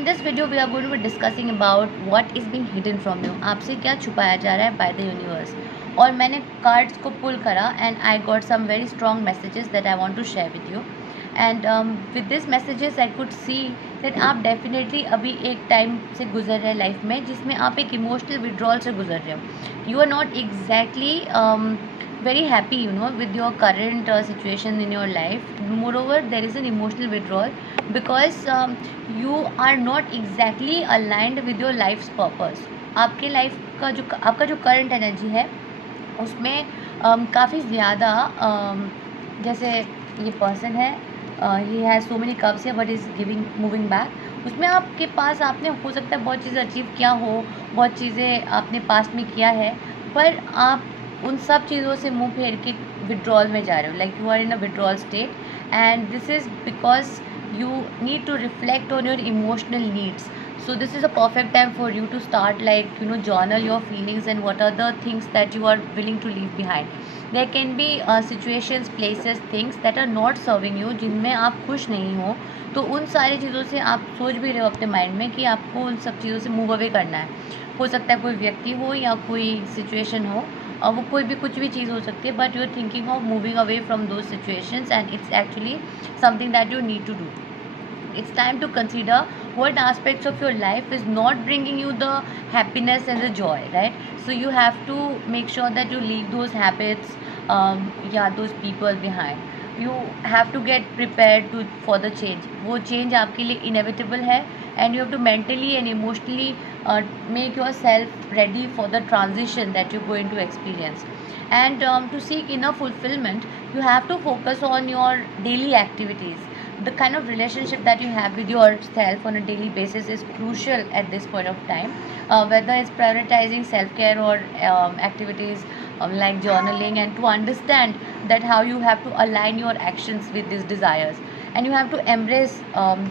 in this video we are going to be discussing about what is being hidden from you. आपसे क्या छुपाया जा रहा है by the universe. और मैंने कार्ड्स को पुल करा and I got some very strong messages that I want to share with you. And with these messages I could see that आप definitely अभी एक टाइम से गुजर रहे हैं लाइफ में जिसमें आप एक इमोशनल विड्रॉल से गुजर रहे हो. You are not exactly very happy with your current situation in your life. Moreover, there is an emotional withdrawal because you are not exactly aligned with your life's purpose. आपके life का जो आपका जो current energy है उसमें काफ़ी ज़्यादा जैसे ये पर्सन है, he has so many cups है but is giving moving back. उसमें आपके पास आपने हो सकता है बहुत चीज़ें अचीव किया हो, बहुत चीज़ें आपने पास्ट में किया है, पर आप उन सब चीज़ों से मुंह फेर के विड्रॉल में जा रहे हो. Like you are in a withdrawal state and this is because you need to reflect on your emotional needs. So this is a perfect time for you to start, like journal your feelings and what are the things that you are willing to leave behind. There can be situations, places, things that are not serving you, जिनमें आप खुश नहीं हो. तो उन सारी चीज़ों से आप सोच भी रहे हो अपने माइंड में कि आपको उन सब चीज़ों से मूव अवे करना है. हो सकता है कोई व्यक्ति हो या कोई सिचुएशन हो, और वो कोई भी कुछ भी चीज़ हो सकती है, but you are thinking of moving away from those situations and it's actually something that you need to do. It's time to consider what aspects of your life is not bringing you the happiness and the joy, right? So you have to make sure that you leave those habits, those people behind. You have to get prepared for the change. वो change आपके लिए inevitable है and you have to mentally and emotionally make yourself ready for the transition that you're going to experience. And to seek inner fulfillment, you have to focus on your daily activities. The kind of relationship that you have with yourself on a daily basis is crucial at this point of time, whether it's prioritizing self-care or activities like journaling, and to understand that how you have to align your actions with these desires, and you have to embrace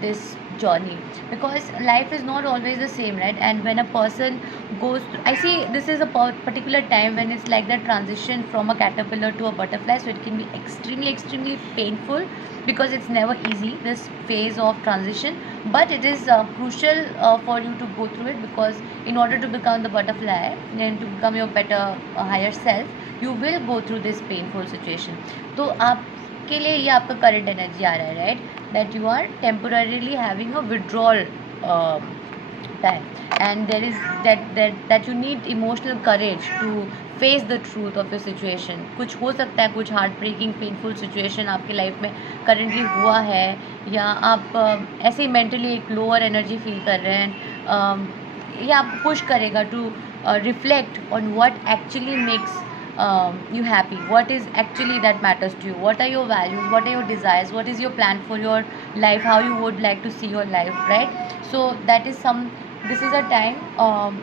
this journey, because life is not always the same, right? And when a person goes through, I see this is a particular time when it's like that transition from a caterpillar to a butterfly, so it can be extremely painful because it's never easy, this phase of transition, but it is crucial for you to go through it, because in order to become the butterfly and to become your better higher self, you will go through this painful situation. तो आपके लिए ये आपका current energy आ रहा है, right? That you are temporarily having a withdrawal time, and there is that you need emotional courage to face the truth of your situation. कुछ हो सकता है, कुछ हार्ट ब्रेकिंग पेनफुल सिचुएशन आपके लाइफ में करेंटली हुआ है, या आप ऐसे ही मेंटली एक लोअर एनर्जी फील कर रहे हैं, या आप पुश करेगा to reflect on what actually makes you happy, what is actually that matters to you, what are your values, what are your desires, what is your plan for your life, how you would like to see your life, right? So that is this is a time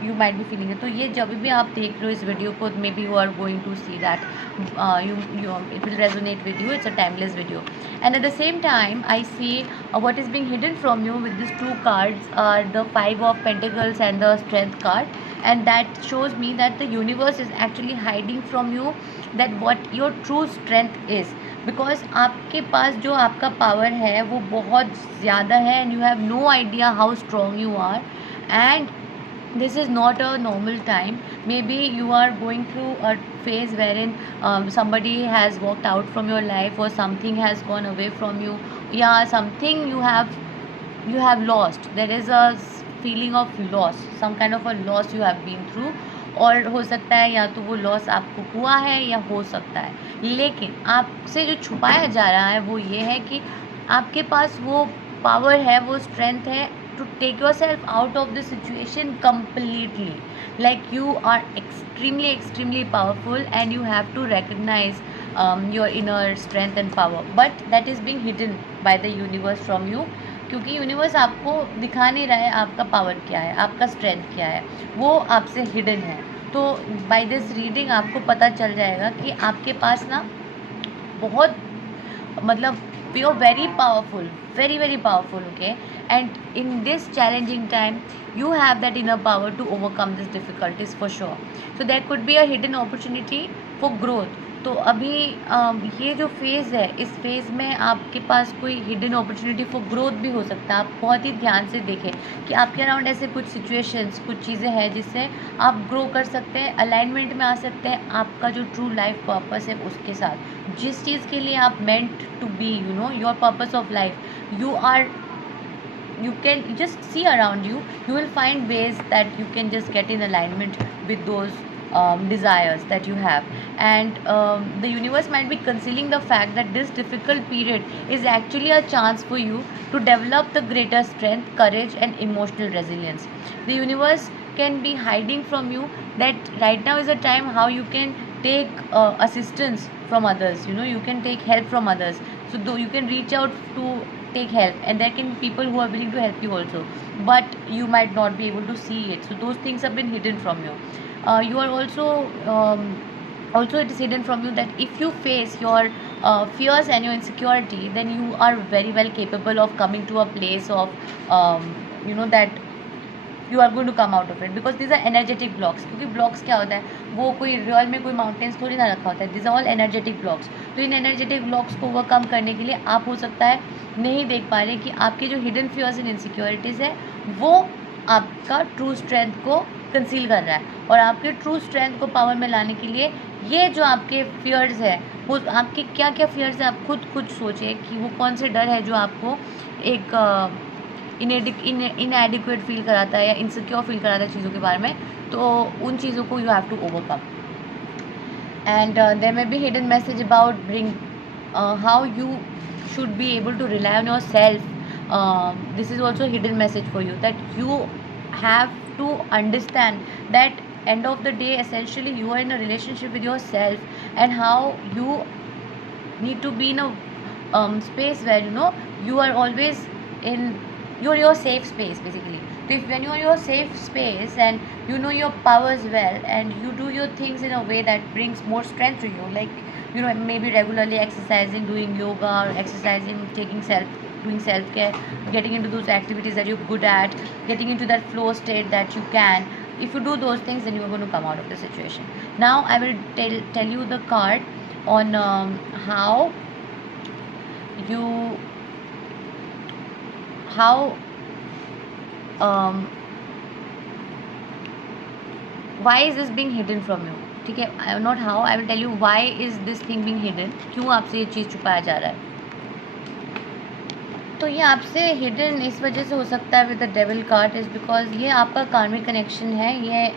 you might be feeling it. तो ये जब भी आप देख रहे हो इस video को, maybe you are going to see that it will resonate with you. It's a timeless video. And at the same time I see what is being hidden from you with these two cards are the 5 of Pentacles and the Strength card, and that shows me that the universe is actually hiding from you that what your true strength is, because आपके पास जो आपका power है वो बहुत ज़्यादा है, and you have no idea how strong you are. And this is not a normal time. Maybe you are going through a phase wherein somebody has walked out from your life, or something has gone away from you, yeah, something you have lost. There is a feeling of loss, some kind of a loss you have been through. और हो सकता है या तो वो loss आपको हुआ है या हो सकता है, लेकिन आपसे जो छुपाया जा रहा है वो ये है कि आपके पास वो पावर है, वो स्ट्रेंथ है to take yourself out of the situation completely. Like you are extremely powerful, and you have to recognize your inner strength and power, but that is being hidden by the universe from you, क्योंकि universe आपको दिखा नहीं रहा है आपका power क्या है, आपका स्ट्रेंथ क्या है, वो आपसे हिडन है. तो बाय दिस रीडिंग आपको पता चल जाएगा कि आपके पास ना बहुत मतलब you are very powerful, very powerful, okay? And in this challenging time you have that inner power to overcome these difficulties for sure. So there could be a hidden opportunity for growth. तो अभी ये जो phase है, इस phase में आपके पास कोई hidden opportunity for growth भी हो सकता है। आप बहुत ही ध्यान से देखें कि आपके अराउंड ऐसे कुछ सिचुएशंस, कुछ चीज़ें हैं जिससे आप ग्रो कर सकते हैं, अलाइनमेंट में आ सकते हैं आपका जो ट्रू लाइफ पर्पस है उसके साथ। जिस चीज़ के लिए आप meant to be, your purpose of life, you can just see around you, you will find ways that you can just get in alignment with those desires that you have. And the universe might be concealing the fact that this difficult period is actually a chance for you to develop the greater strength, courage and emotional resilience. The universe can be hiding from you that right now is a time how you can take assistance from others, you can take help from others. So though you can reach out to take help, and there can be people who are willing to help you also, but you might not be able to see it. So those things have been hidden from you. You are also it is hidden from you that if you face your fears and your insecurity, then you are very well capable of coming to a place of that you are going to come out of it, because these are energetic blocks. क्योंकि blocks क्या होता है, वो कोई real में कोई mountains थोड़ी ना रखा होता है, these are all energetic blocks. तो इन energetic blocks को ओवरकम करने के लिए आप हो सकता है नहीं देख पा रहे कि आपके जो हिडन फियर्स एंड इनसिक्योरिटीज़ है वो आपका ट्रू स्ट्रेंथ को कंसील कर रहा है, और आपके ट्रू स्ट्रेंथ को पावर में लाने के लिए ये जो आपके फियर्स है, वो आपके क्या क्या फियर्स है, आप खुद सोचें कि वो कौन से डर है जो आपको एक इनएडिक्वेट फील कराता है या इनसिक्योर फील कराता है चीज़ों के बारे में. तो उन चीज़ों को you have to overcome. And there may be hidden message about bring how you should be able to rely on yourself. This is also a hidden message for you, that you have to understand that end of the day essentially you are in a relationship with yourself, and how you need to be in a space where you are always in your safe space basically. So if when you are in your safe space and you know your powers well, and you do your things in a way that brings more strength to you, like maybe regularly exercising, doing yoga, or exercising, doing self care, getting into those activities that you're good at, getting into that flow state that you can. If you do those things, then you're going to come out of the situation. Now I will tell you the card on how why is this being hidden from you. ठीक है, not how, I will tell you why is this thing being hidden, क्यों आपसे ये चीज़ छुपाया जा रहा है. तो ये आपसे हिडन इस वजह से हो सकता है with the devil card, is because ये आपका कार्मिक कनेक्शन है. ये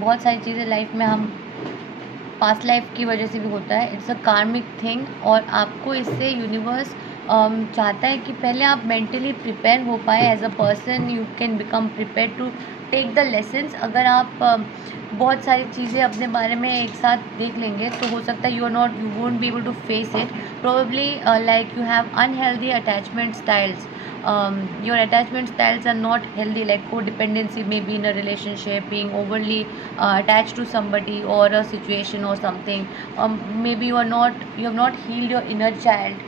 बहुत सारी चीज़ें लाइफ में हम पास्ट लाइफ की वजह से भी होता है. इट्स अ कार्मिक थिंग, और आपको इससे यूनिवर्स चाहता है कि पहले आप मेंटली प्रिपेयर हो पाए as a person. You can become prepare to take the lessons. अगर आप बहुत सारी चीज़ें अपने बारे में एक साथ देख लेंगे तो हो सकता है you won't be able to face it. Probably like you have unhealthy attachment styles. Your attachment styles are not healthy, like codependency may be in a relationship, being overly attached to somebody or a situation or something. Maybe you have not healed your inner child,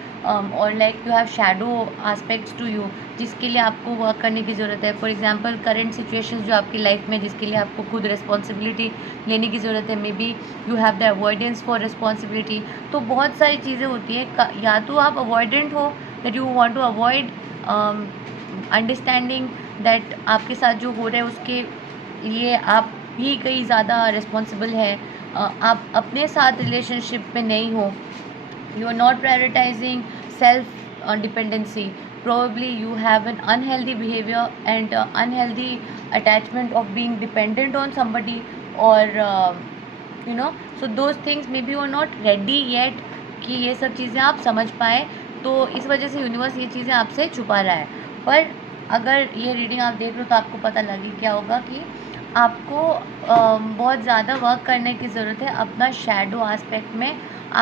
or like you have shadow aspects to you जिसके लिए आपको work करने की ज़रूरत है. For example current situations जो आपकी life में जिसके लिए आपको खुद रिस्पॉन्सिबिलिटी लेने की ज़रूरत है. May be you have the avoidance for responsibility. तो बहुत सारी चीज़ें होती है, या तो आप अवॉइडेंट हो, that you want to avoid understanding that आपके साथ जो हो रहा है उसके लिए आप भी कहीं ज़्यादा रिस्पॉन्सिबल है. आप अपने साथ रिलेशनशिप में नहीं हो. You are not prioritizing self dependency. Probably you have an unhealthy behavior and unhealthy attachment of being dependent on somebody, or so those things maybe you are not ready yet कि ये सब चीज़ें आप समझ पाए. तो इस वजह से यूनिवर्स ये चीज़ें आपसे छुपा रहा है. पर अगर ये रीडिंग आप देख लो तो आपको पता लगे क्या होगा कि आपको बहुत ज़्यादा वर्क करने की ज़रूरत है अपना शैडो आस्पेक्ट में.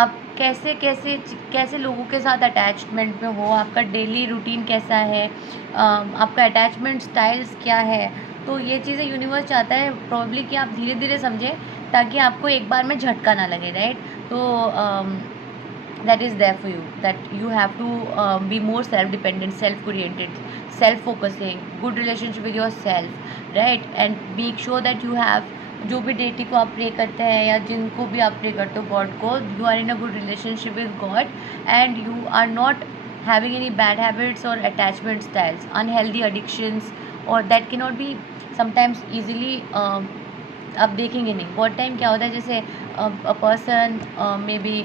आप कैसे लोगों के साथ अटैचमेंट में हो, आपका डेली रूटीन कैसा है, आपका अटैचमेंट स्टाइल्स क्या है. तो ये चीज़ें यूनिवर्स चाहता है प्रॉब्ली कि आप धीरे धीरे समझें ताकि आपको एक बार में झटका ना लगे, राइट. तो that is there for you, that you have to be more self-dependent, self-oriented, self-focusing, good relationship with yourself, right, and make sure that you have जो भी डेटी को आप प्रे करते हैं या जिनको भी आप प्रे करते हो गॉड को, you are in a good relationship with God and you are not having any bad habits or attachment styles, unhealthy addictions, or that cannot be sometimes easily आप देखेंगे नहीं। बहुत टाइम क्या होता है, जैसे a person may be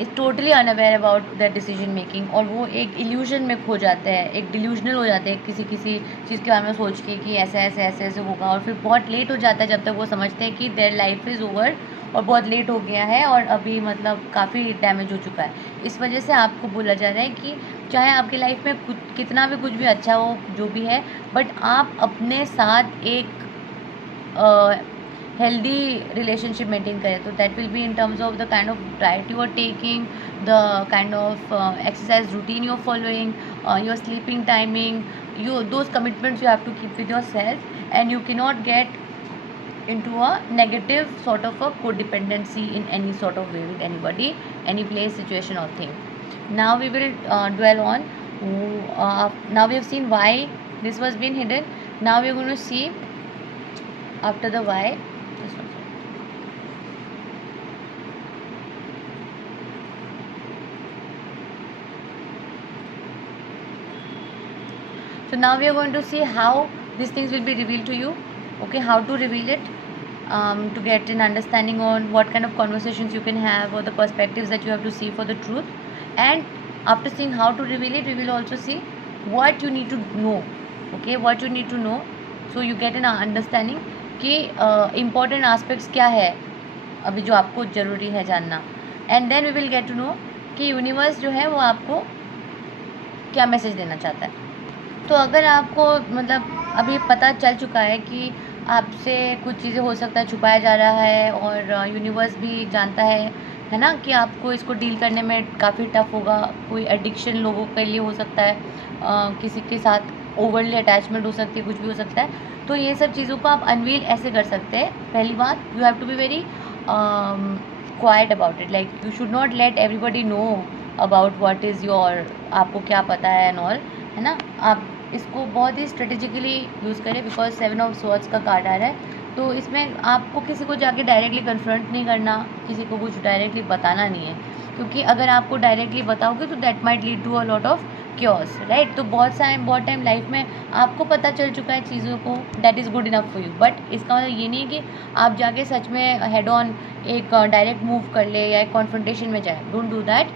is totally unaware about that decision making, और वो एक इल्यूजन में खो जाते हैं, एक डिल्यूजनल हो जाते हैं किसी किसी चीज़ के बारे में सोच के कि ऐसे ऐसे ऐसे ऐसे होगा, और फिर बहुत लेट हो जाता है जब तक वो समझते हैं कि देयर लाइफ इज़ ओवर और बहुत लेट हो गया है और अभी मतलब काफ़ी डैमेज हो चुका है। इस वजह से आपको बोला जा रहा है कि चाहे आपकी लाइफ में कुछ कितना भी कुछ भी अच्छा हो, जो भी है, बट आप अपने साथ एक healthy relationship maintain करें, तो that will be in terms of the kind of diet you are taking, the kind of exercise routine you are following, your sleeping timing, those commitments you have to keep with yourself, and you cannot get into a negative sort of a codependency in any sort of way with anybody, any place, situation or thing. Now we will dwell on, now we have seen why this was being hidden. Now we are going to see after the why. This one. So now we are going to see how these things will be revealed to you. Okay, how to reveal it, to get an understanding on what kind of conversations you can have or the perspectives that you have to see for the truth. And after seeing how to reveal it, we will also see what you need to know. Okay, what you need to know, so you get an understanding कि important aspects क्या है अभी जो आपको ज़रूरी है जानना, and then we will get to know कि यूनिवर्स जो है वो आपको क्या मैसेज देना चाहता है। तो अगर आपको मतलब अभी पता चल चुका है कि आपसे कुछ चीज़ें हो सकता है छुपाया जा रहा है, और यूनिवर्स भी जानता है ना, कि आपको इसको डील करने में काफ़ी टफ होगा, कोई एडिक्शन लोगों के लिए हो सकता है, किसी के साथ ओवरली अटैचमेंट हो सकती है, कुछ भी हो सकता है। तो ये सब चीज़ों को आप अनवील ऐसे कर सकते हैं। पहली बात, you have to be very quiet about it, like you should not let everybody know about what is your, आपको क्या पता है एंड ऑल, है ना। आप इसको बहुत ही स्ट्रेटेजिकली यूज़ करें, बिकॉज 7 ऑफ स्वॉर्ड्स का कार्ड आ रहा है। तो इसमें आपको किसी को जाके डायरेक्टली कन्फ्रंट नहीं करना, किसी को कुछ डायरेक्टली बताना नहीं है, क्योंकि अगर आपको डायरेक्टली बताओगे तो that might lead to a lot of cures, right. तो बहुत टाइम लाइफ में आपको पता चल चुका है चीज़ों को, that is good enough for you, but इसका मतलब ये नहीं है कि आप जाके सच में हेड ऑन एक डायरेक्ट मूव कर ले या एक कॉन्फ्रंटेशन में जाए। Don't do that.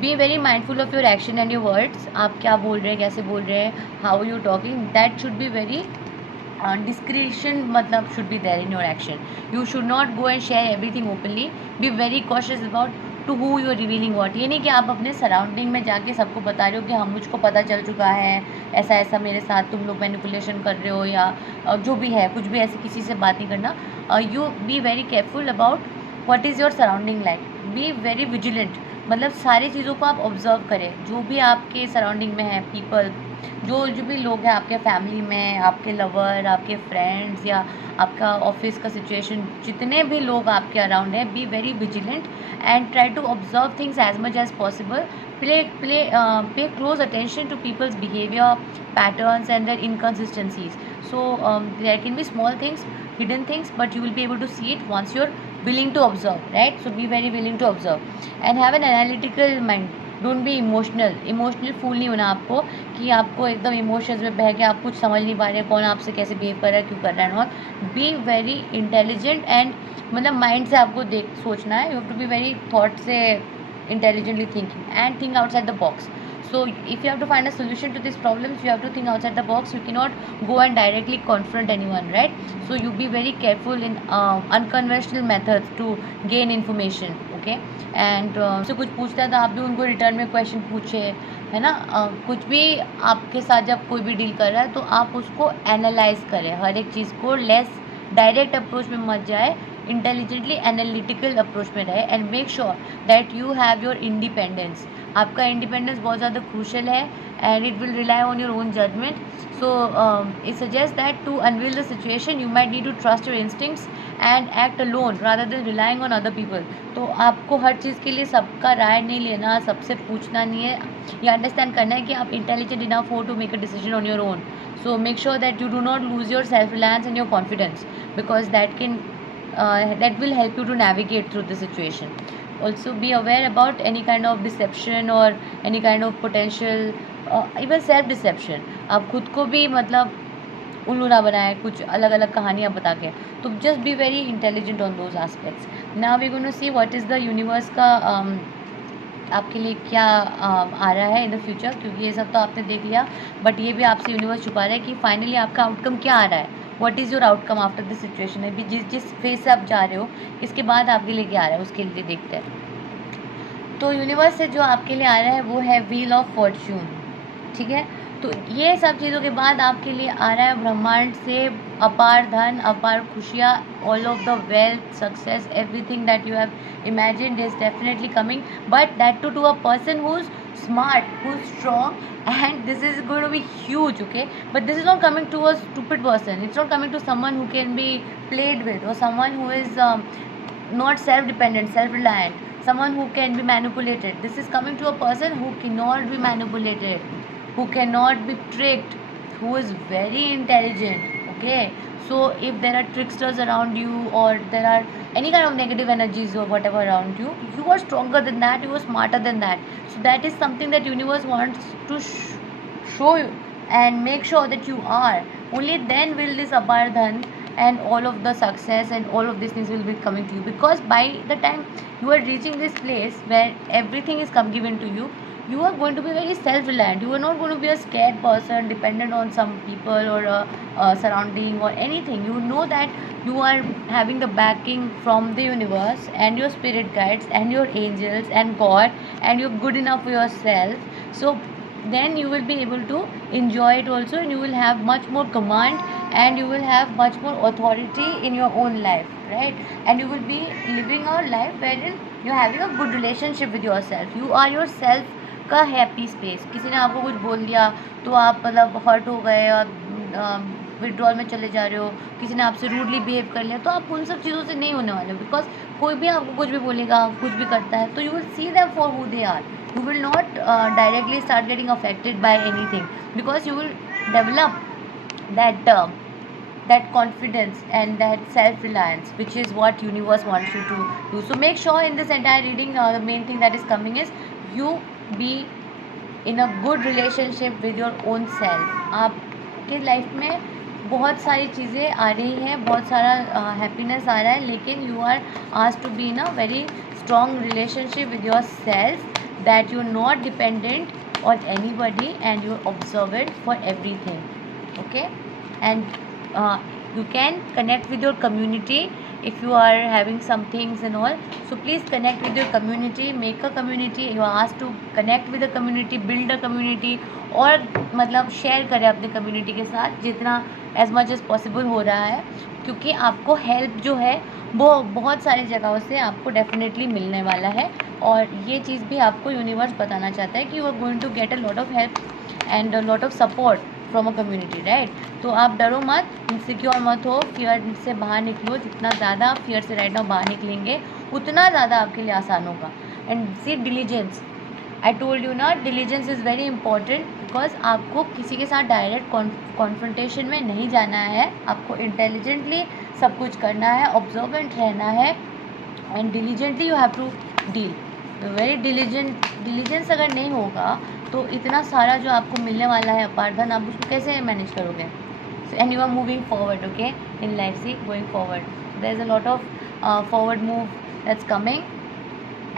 Be very mindful of your action and your words. आप क्या बोल रहे हैं, कैसे बोल रहे हैं, how you talking, that should be very discretion, मतलब should be there in your action. You should not go and share everything openly. Be very cautious about to who you are revealing what. ये नहीं कि आप अपने surrounding में जाके सबको बता रहे हो कि हम, मुझको पता चल चुका है, ऐसा ऐसा मेरे साथ तुम लोग मैनिपुलेशन कर रहे हो, या जो भी है, कुछ भी ऐसे किसी से बात नहीं करना। You be very careful about what is your surrounding like. B very vigilant, मतलब सारी चीज़ों को आप ऑब्जर्व करें, जो भी आपके सराउंडिंग में है, पीपल, जो भी लोग हैं आपके फैमिली में, आपके लवर, आपके फ्रेंड्स, या आपका ऑफिस का सिचुएशन, जितने भी लोग आपके अराउंड हैं, be very vigilant and try to observe things as much as possible. Pay close attention to people's behavior patterns and their inconsistencies. So there can be small things, hidden things, but you will be able to see it once you're willing to observe, right? So be very willing to observe and have an analytical mind. Don't be emotional fool नहीं होना आपको, कि आपको एकदम emotions में बह के आप कुछ समझ नहीं पा रहे कौन आपसे कैसे बिहेव कर रहा है, क्यों कर रहा है not. Be very intelligent and मतलब माइंड से आपको सोचना है। You have to be very thought से intelligently thinking and think outside the box. So if you have to find a solution to these problems, you have to think outside the box. You cannot go and directly confront anyone, right? So you be very careful in unconventional methods to gain information, okay? And से कुछ पूछता है तो आप भी उनको return में question पूछे, है ना। कुछ भी आपके साथ जब कोई भी डील कर रहा है तो आप उसको एनालाइज करें, हर एक चीज़ को लेस डायरेक्ट अप्रोच में मत जाए, इंटेलिजेंटली एनालिटिकल अप्रोच में रहे and make sure that you have your independence. आपका इंडिपेंडेंस बहुत ज़्यादा क्रूशल है and it will rely on your own judgement. So it suggest that to unveil the situation you might need to trust your instincts and act alone rather than relying on other people. तो आपको हर चीज़ के लिए सबका राय नहीं लेना, सबसे पूछना नहीं है, ये अंडरस्टैंड करना है कि आप इंटेलिजेंट इनफ हो to make a decision on your own. So make sure that you do not lose your self-reliance and your confidence. because that will help you to navigate through the situation. Also be aware about any kind of deception or any kind of potential even self deception. आप खुद को भी मतलब उल्लू ना बनाए कुछ अलग अलग कहानियाँ बता के. तो just be very intelligent on those aspects. Now we're going to see what is the universe का आपके लिए क्या आ रहा है इन द फ्यूचर, क्योंकि ये सब तो आपने देख लिया, बट ये भी आपसे यूनिवर्स छुपा रहा है कि फाइनली आपका आउटकम क्या आ रहा है. What is your outcome after this situation. अभी जिस फेज से आप जा रहे हो इसके बाद आपके लिए क्या आ रहा है उसके लिए देखते हैं. तो यूनिवर्स से जो आपके लिए आ रहा है वो है व्हील ऑफ फॉर्च्यून. ठीक है, तो ये सब चीज़ों के बाद आपके लिए आ रहा है ब्रह्मांड से अपार धन, अपार खुशियाँ, all of the wealth, success, everything that you have imagined is definitely coming, but that too to a person who's smart, who's strong, and this is going to be huge. Okay, but this is not coming to a stupid person. It's not coming to someone who can be played with, or someone who is not self-dependent, self-reliant, someone who can be manipulated. This is coming to a person who cannot be manipulated, who cannot be tricked, who is very intelligent. Okay, so if there are tricksters around you, or there are any kind of negative energies or whatever around you, you are stronger than that, you are smarter than that. So that is something that universe wants to show you and make sure that you are. Only then will this abardhan and all of the success and all of these things will be coming to you, because by the time you are reaching this place where everything is given to you, you are going to be very self-reliant. You are not going to be a scared person dependent on some people or a surrounding or anything. You know that you are having the backing from the universe and your spirit guides and your angels and God, and you're good enough for yourself. So then you will be able to enjoy it also, and you will have much more command, and you will have much more authority in your own life, right? And you will be living a life wherein you're having a good relationship with yourself. You are yourself का happy space. किसी ने आपको कुछ बोल दिया तो आप मतलब हर्ट हो गए और विड्रॉल में चले जा रहे हो, किसी ने आपसे रूडली बिहेव कर लिया, तो आप उन सब चीज़ों से नहीं होने वाले हो. बिकॉज कोई भी आपको कुछ भी बोलेगा, कुछ भी करता है, तो you will see them for who they are. You will not directly start getting affected by anything, because you will develop that confidence and that self-reliance, which is what universe wants you to do. So make sure in this entire reading, the main thing that is coming is you be in a good relationship with your own self. आपके life में बहुत सारी चीज़ें आ रही हैं, बहुत सारा हैप्पीनेस आ रहा है, लेकिन you are asked to be in a very strong relationship with yourself, that you're not dependent on anybody and you're observant for everything. Okay, and you can connect with your community if you are having some things and all. So please connect with your community, make a community. You are asked to connect with the community, build a community, और मतलब share करें अपने community के साथ जितना as much as possible हो रहा है, क्योंकि आपको हेल्प जो है वो बहुत सारी जगहों से आपको डेफिनेटली मिलने वाला है. और ये चीज़ भी आपको यूनिवर्स बताना चाहता है कि you are going to get a lot of help and a lot of support from a community, right. तो आप डरो मत, इनसिक्योर मत हो, फियर से बाहर निकलो. जितना ज़्यादा आप फियर से राइट नाउ बाहर निकलेंगे उतना ज़्यादा आपके लिए आसान होगा. And see diligence, I told you ना, diligence is very important, because आपको किसी के साथ डायरेक्ट कॉन्फ्रंटेशन में नहीं जाना है. आपको इंटेलिजेंटली सब कुछ करना है, ऑब्जर्वेंट रहना है, and diligently you have to deal. Very diligence अगर नहीं होगा तो इतना सारा जो आपको मिलने वाला है अपार्धन, आप उसको कैसे मैनेज करोगे. And you are moving forward, okay, in life. See going forward, there is a lot of forward move that's coming,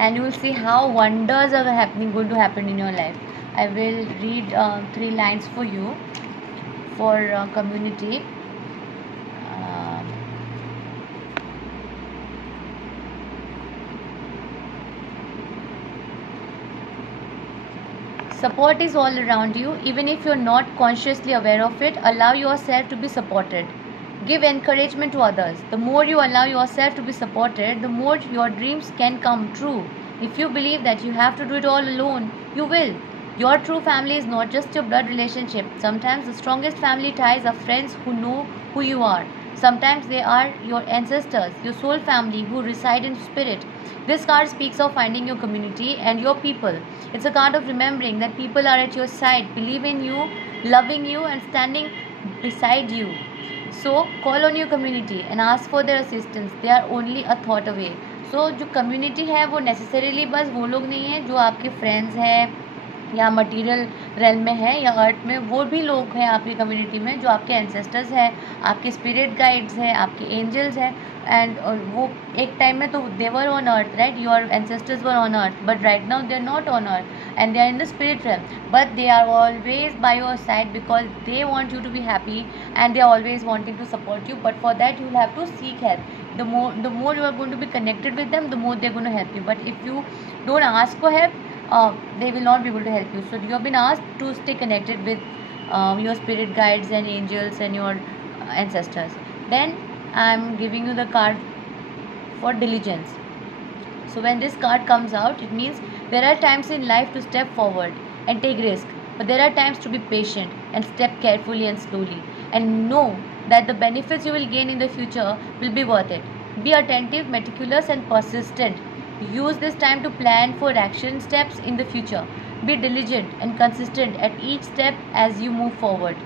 and you will see how wonders are going to happen in your life. I will read 3 lines for you for community. Support is all around you, even if you're not consciously aware of it. Allow yourself to be supported. Give encouragement to others. The more you allow yourself to be supported, the more your dreams can come true. If you believe that you have to do it all alone, you will. Your true family is not just your blood relationship. Sometimes the strongest family ties are friends who know who you are. Sometimes they are your ancestors, your soul family who reside in spirit. This card speaks of finding your community and your people. It's a card of remembering that people are at your side, believe in you, loving you, and standing beside you. So call on your community and ask for their assistance, they are only a thought away. So जो community है वो necessarily बस वो लोग नहीं हैं जो आपके फ्रेंड्स हैं या मटेरियल रेल में है या अर्थ में, वो भी लोग हैं आपकी कम्युनिटी में जो आपके एंसेस्टर्स हैं, आपके स्पिरिट गाइड्स हैं, आपके एंजल्स हैं। एंड वो एक टाइम में तो they were on earth, right, your ancestors were on earth, but right now they are not on earth and they are in the spirit realm, but they are always by your side because they want you to be happy and they are always wanting to support you, but for that you will have to seek help. The more you are going to be connected with them, the more they are going to help you, but if you don't ask for help, they will not be able to help you. So you have been asked to stay connected with your spirit guides and angels and your ancestors. Then I am giving you the card for diligence. So when this card comes out, it means there are times in life to step forward and take risk, but there are times to be patient and step carefully and slowly, and know that the benefits you will gain in the future will be worth it. Be attentive, meticulous, and persistent. Use this time to plan for action steps in the future. Be diligent and consistent at each step as you move forward.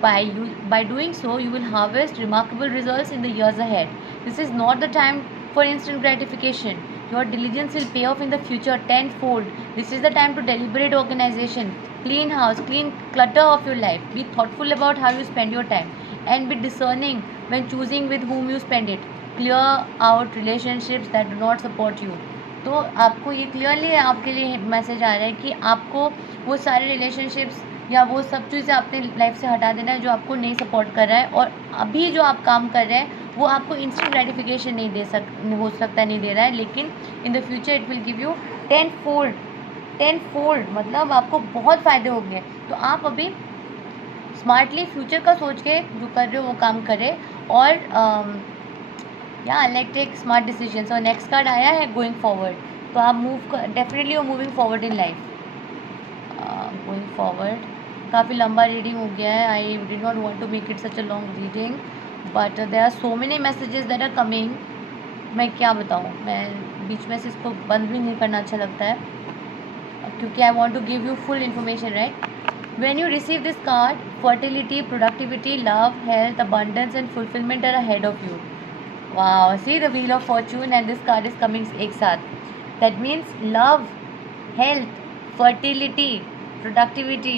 By doing so, you will harvest remarkable results in the years ahead. This is not the time for instant gratification. Your diligence will pay off in the future tenfold. This is the time to deliberate organization, clean house, clean clutter of your life. Be thoughtful about how you spend your time and be discerning when choosing with whom you spend it. Clear out relationships that do not support you. तो आपको ये clearly आपके लिए message आ रहा है कि आपको वो सारे रिलेशनशिप्स या वो सब चीज़ें अपने लाइफ से हटा देना है जो आपको नहीं सपोर्ट कर रहा है, और अभी जो आप काम कर रहे हैं वो आपको इंस्टेंट ग्रेटिफिकेशन नहीं हो सकता नहीं दे रहा है, लेकिन in the future it will give you ten fold, मतलब आपको बहुत फ़ायदे होंगे। तो आप अभी स्मार्टली फ्यूचर का सोच के जो कर रहे हो वो काम करें, और या लाइक टेक स्मार्ट डिसीजन। और नेक्स्ट कार्ड आया है गोइंग फॉरवर्ड, तो आप definitely you moving forward in life. Going forward काफ़ी लंबा रीडिंग हो गया है, I did not want to make it such a long reading, but there are so many messages that are coming. मैं क्या बताऊँ, मैं बीच में से इसको बंद भी नहीं करना अच्छा लगता है क्योंकि I want to give you full information, right. When you receive this card, fertility, productivity, love, health, abundance and fulfillment are ahead of you. Wow, see the wheel of fortune and this card is coming एक साथ. That means love, health, fertility, productivity,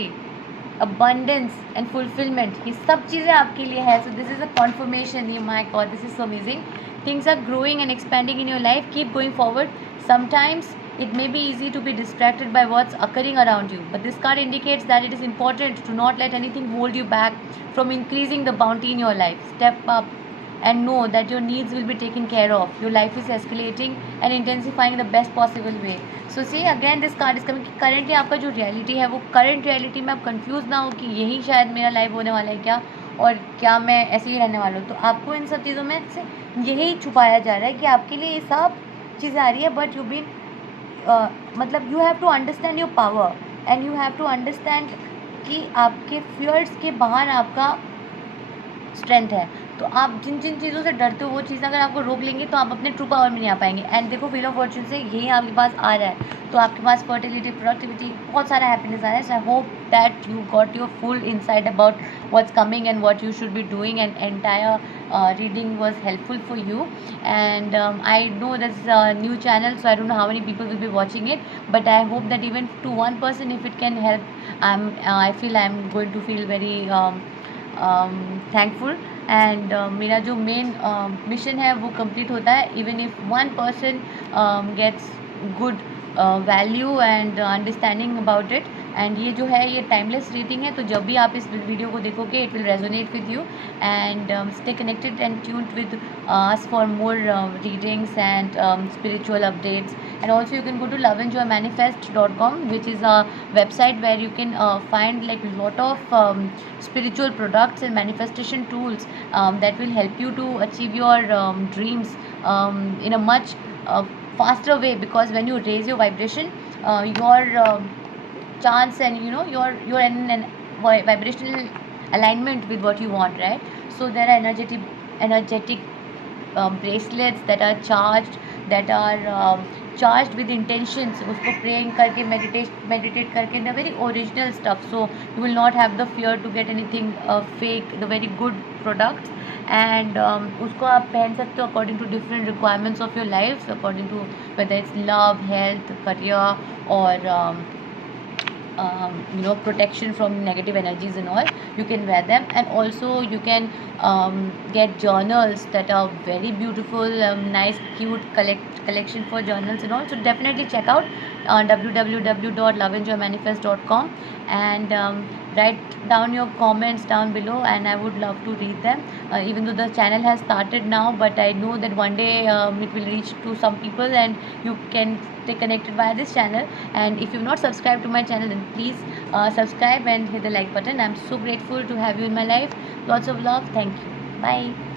abundance and fulfillment, ये सब चीज़ें आपके लिए है. So this is a confirmation. My God, this is so amazing. Things are growing and expanding in your life. Keep going forward. Sometimes it may be easy to be distracted by what's occurring around you, but this card indicates that it is important to not let anything hold you back from increasing the bounty in your life. Step up and know that your needs will be taken care of. Your life is escalating and intensifying in the best possible way. So see again this card is coming. Currently आपका जो reality है वो current reality में आप confused ना हो कि यही शायद मेरा life होने वाला है क्या, और क्या मैं ऐसे ही रहने वाला हूँ। तो आपको इन सब चीज़ों में से यही छुपाया जा रहा है कि आपके लिए ये सब चीज़ें आ रही है, बट यू बीन मतलब you have to understand your power and you have to understand कि आपके फियर्स के बाहर आपका स्ट्रेंथ है। तो आप जिन जिन चीज़ों से डरते हो वो चीज़ अगर आपको रोक लेंगे तो आप अपने ट्रू पावर में नहीं आ पाएंगे। एंड देखो व्हील ऑफ फॉर्चून से यही आपके पास आ रहा है, तो आपके पास फर्टिलिटी, प्रोडक्टिविटी, बहुत सारा हैप्पीनेस आ रहा है। So I hope that you got your full insight about what's coming and what you should be doing, and entire reading was helpful for you. And I know that's a new channel, so I don't know how many people will be watching it, but I hope that even to one person if it can help, I feel I'm going to feel very thankful. And मेरा जो main mission है वो complete होता है even if one person gets good value and understanding about it. And ये जो है ये टाइमलेस रीडिंग है, तो जब भी आप इस वीडियो को देखोगे it will resonate with you, and stay connected and tuned with us for more readings and spiritual updates. And also you can go to loveandjoymanifest.com, which is a website where you can find like a lot of spiritual products and manifestation tools that will help you to achieve your dreams in a much faster way, because when you raise your vibration, your chance and you know you're in an vibrational alignment with what you want, right? So there are energetic bracelets that are charged, that are charged with intentions, उसको praying करके meditate करके, the very original stuff, so you will not have the fear to get anything fake, the very good products. And उसको आप पहन सकते हो according to different requirements of your life, according to whether it's love, health, career, or protection from negative energies and all. You can wear them, and also you can get journals that are very beautiful, nice, cute collection for journals and all. So definitely check out www.loveandjoymanifest.com, and write down your comments down below, and I would love to read them. Even though the channel has started now, but I know that one day it will reach to some people, and you can stay connected via this channel. And if you've not subscribed to my channel, then please subscribe and hit the like button. I'm so grateful to have you in my life. Lots of love. Thank you. Bye.